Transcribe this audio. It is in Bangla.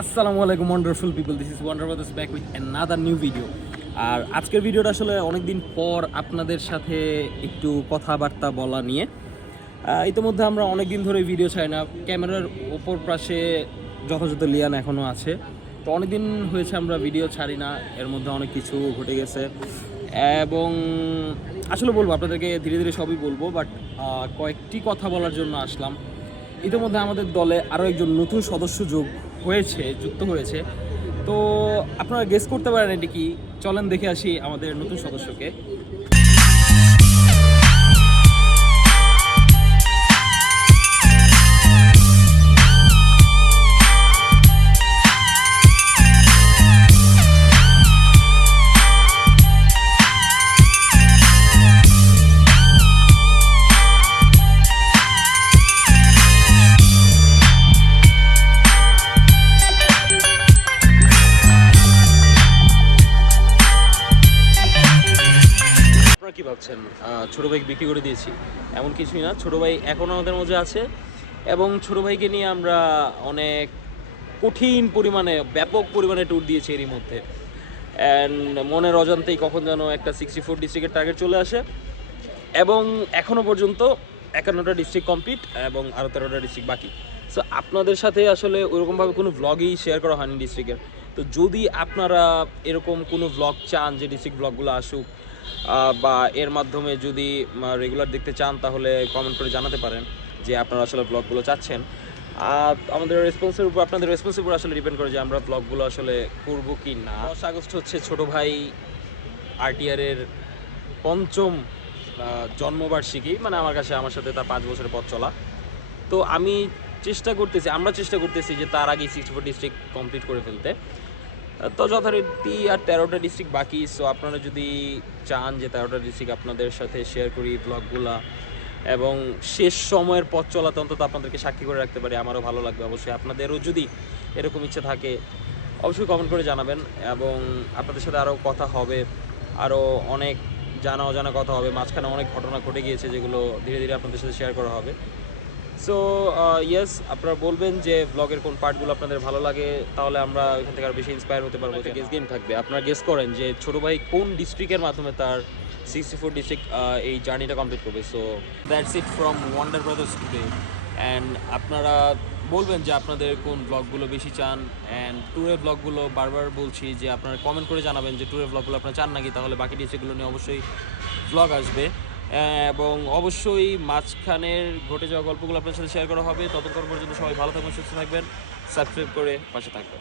আসসালামু আলাইকুম wonderful people, this is wonder brothers back with another new video. আর আজকের ভিডিওটা আসলে অনেকদিন পর আপনাদের সাথে একটু কথাবার্তা বলা নিয়ে। ইতিমধ্যে আমরা অনেক দিন ধরে ভিডিও ছাড়ি না, ক্যামেরার ওপর পাশে যথাযথ লিয়ান এখনও আছে, তো অনেক দিন হয়েছে আমরা ভিডিও ছাড়ি না। এর মধ্যে অনেক কিছু ঘটে গেছে এবং আসলে বলবো আপনাদেরকে ধীরে ধীরে সবই বলবো, বাট কয়েকটি কথা বলার জন্য আসলাম। ইতিমধ্যে আমাদের দলে আরও একজন নতুন সদস্য যুক্ত হয়েছে। তো আপনারা গেস করতে পারেন এটি কি? চলেন দেখে আসি আমাদের নতুন সদস্যকে। কি ভাবছেন ছোটো ভাইকে বিক্রি করে দিয়েছি? এমন কিছুই না, ছোটো ভাই এখনও আমাদের মধ্যে আছে এবং ছোটো ভাইকে নিয়ে আমরা অনেক কঠিন পরিমাণে, ব্যাপক পরিমাণে ট্যুর দিয়েছি এরই মধ্যে। অ্যান্ড মনের অজান্তেই কখন যেন একটা 64 ডিস্ট্রিক্টের টার্গেট চলে আসে এবং এখনও পর্যন্ত 51টা ডিস্ট্রিক্ট কমপ্লিট এবং আরও 13টা ডিস্ট্রিক্ট বাকি। সো আপনাদের সাথে আসলে ওরকমভাবে কোনো ভ্লগই শেয়ার করা হয়নি ডিস্ট্রিক্টের। তো যদি আপনারা এরকম কোনো ভ্লগ চান যে ডিস্ট্রিক্ট ভ্লগগুলো আসুক বা এর মাধ্যমে যদি রেগুলার দেখতে চান, তাহলে কমেন্ট করে জানাতে পারেন যে আপনারা আসলে ব্লগগুলো চাচ্ছেন। আমাদের রেসপন্সের উপর, আপনাদের রেসপন্সের উপর আসলে ডিপেন্ড করে যে আমরা ব্লগগুলো আসলে করবো কি না। 10 আগস্ট হচ্ছে ছোটো ভাই আরটিআরের 5ম জন্মবার্ষিকী, মানে আমার সাথে তার 5 বছরের পথ চলা। তো আমরা চেষ্টা করতেছি যে তার আগে 64 ডিস্ট্রিক্ট কমপ্লিট করে ফেলতে। তো যথারীতি আর 13টা ডিস্ট্রিক্ট বাকি। সো আপনারা যদি চান যে 13টা ডিস্ট্রিক্ট আপনাদের সাথে শেয়ার করি ব্লগগুলা এবং শেষ সময়ের পথ চলাতে অন্তত আপনাদেরকে সাক্ষী করে রাখতে পারি, আমারও ভালো লাগবে। অবশ্যই আপনাদেরও যদি এরকম ইচ্ছে থাকে অবশ্যই কমেন্ট করে জানাবেন এবং আপনাদের সাথে আরও কথা হবে, আরও অনেক জানা অজানা কথা হবে। মাঝখানে অনেক ঘটনা ঘটে গিয়েছে যেগুলো ধীরে ধীরে আপনাদের সাথে শেয়ার করা হবে। সো ইয়েস, আপনারা বলবেন যে ব্লগের কোন পার্টগুলো আপনাদের ভালো লাগে, তাহলে আমরা ওইখান থেকে আরও বেশি ইন্সপায়ার হতে পারবো। গেস গেম থাকবে, আপনারা গেস করেন যে ছোটো ভাই কোন ডিস্ট্রিক্টের মাধ্যমে তার 64 ডিস্ট্রিক্ট এই জার্নিটা কমপ্লিট করবে। So that's it from wonder brothers today. And আপনারা বলবেন যে আপনাদের কোন ব্লগগুলো বেশি চান। অ্যান্ড ট্যুরের ব্লগগুলো বারবার বলছি যে আপনারা কমেন্ট করে জানাবেন যে ট্যুরের ব্লগগুলো আপনারা চান নাকি, তাহলে বাকি ডিস্ট্রিক্টগুলো নিয়ে অবশ্যই ব্লগ আসবে এবং অবশ্যই মাঝখানের ঘটে যাওয়া গল্পগুলো আপনার সাথে শেয়ার করা হবে। ততক্ষণ পর্যন্ত সবাই ভালো থাকবেন, সুস্থ থাকবেন, সাবস্ক্রাইব করে পাশে থাকবেন।